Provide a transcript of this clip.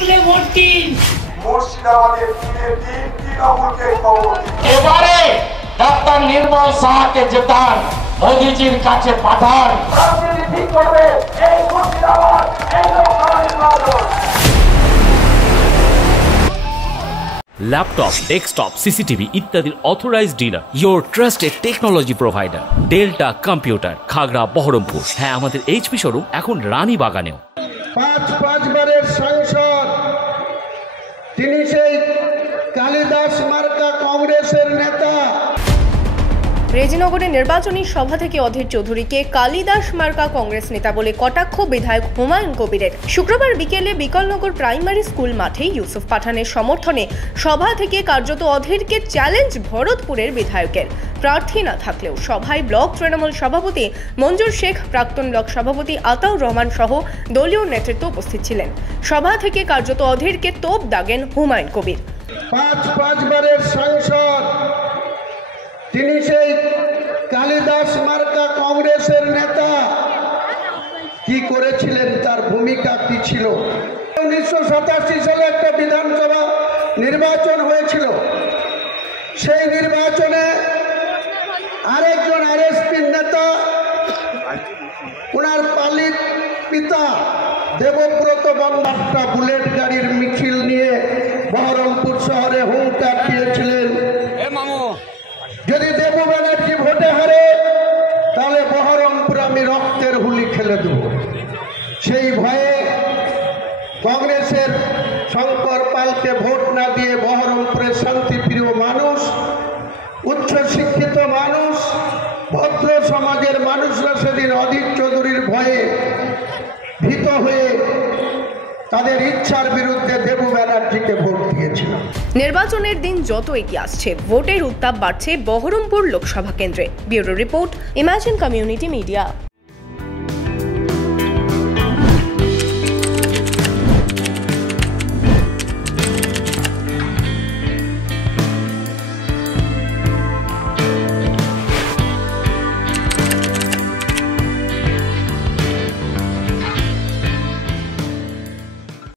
তুলে ভোট দিন। মুর্শিদাবাদের তৃণমূলকে খবর দিন। এবারে ডাক্তার নির্মল সাহাকে জেতান, মোদিজির কাছে পাঠান। রাজনীতি ঠিক করবে এই মুর্শিদাবাদ, এই লোকসভা নির্বাচন। ল্যাপটপ, ডেস্কটপ, সিসিটিভি ইত্যাদির authorised dealer, your trusted technology provider, delta computer, Khagra, Baharampur. হ্যাঁ, আমাদের এইচপি শোরুম এখন রানী বাগানেও। পাঁচবারের সাংসদ, তিনি সেই কালিদাস মার্কা কংগ্রেসের নেতা। রেজিনগরে নির্বাচনী সভা থেকে অধীর চৌধুরীকে কালিদাস মার্কা কংগ্রেস নেতা বলে কটাক্ষ বিধায়ক হুমায়ুন কবিরের। শুক্রবার বিকেলে বিকলনগর প্রাইমারি স্কুল মাঠে ইউসুফ পাঠানের সমর্থনে সভা থেকে কার্যত অধীরকে চ্যালেঞ্জ ভরতপুরের বিধায়কের। প্রার্থী না থাকলেও সভায় ব্লক তৃণমূল সভাপতি মঞ্জুর শেখ, প্রাক্তন ব্লক সভাপতি আতাউর রহমান সহ দলীয় নেতৃত্ব উপস্থিত ছিলেন। সভা থেকে কার্যত অধীরকে তোপ দাগেন হুমায়ুন কবির। পাঁচবারের সাংসদ, তিনি সেই কালিদাস মার্কা কংগ্রেসের নেতা। কি করেছিলেন, তার ভূমিকা কি ছিল? 1987 সালে একটা বিধানসভা নির্বাচন হয়েছিল। সেই নির্বাচনে আরেকজন আরএসপির নেতা, ওনার পালিত পিতা দেবব্রত বন্দ্যোপাধ্যায় বুলেট গাড়ির মিছিল নিয়ে বহরমপুর শহরে হুঙ্কার দিয়েছিলেন, যদি দেবু ব্যানার্জি ভোটে হারে তাহলে বহরমপুর আমি রক্তের হুলি খেলে দেব। সেই ভয়ে কংগ্রেসের শঙ্কর পালকে ভোট না দিয়ে বহরমপুরের শান্তিপ্রিয় মানুষ, উচ্চ শিক্ষিত মানুষ, ভদ্র সমাজের মানুষরা সেদিন অধীর চৌধুরীর ভয়ে ভীত হয়ে তাদের ইচ্ছার বিরুদ্ধে দেবু ব্যানার্জিকে ভোট দিয়েছিল। নির্বাচনের দিন যত এগিয়ে আসছে, ভোটের উত্তাপ বাড়ছে বহরমপুর লোকসভা কেন্দ্রে। Bureau report, imagine community media.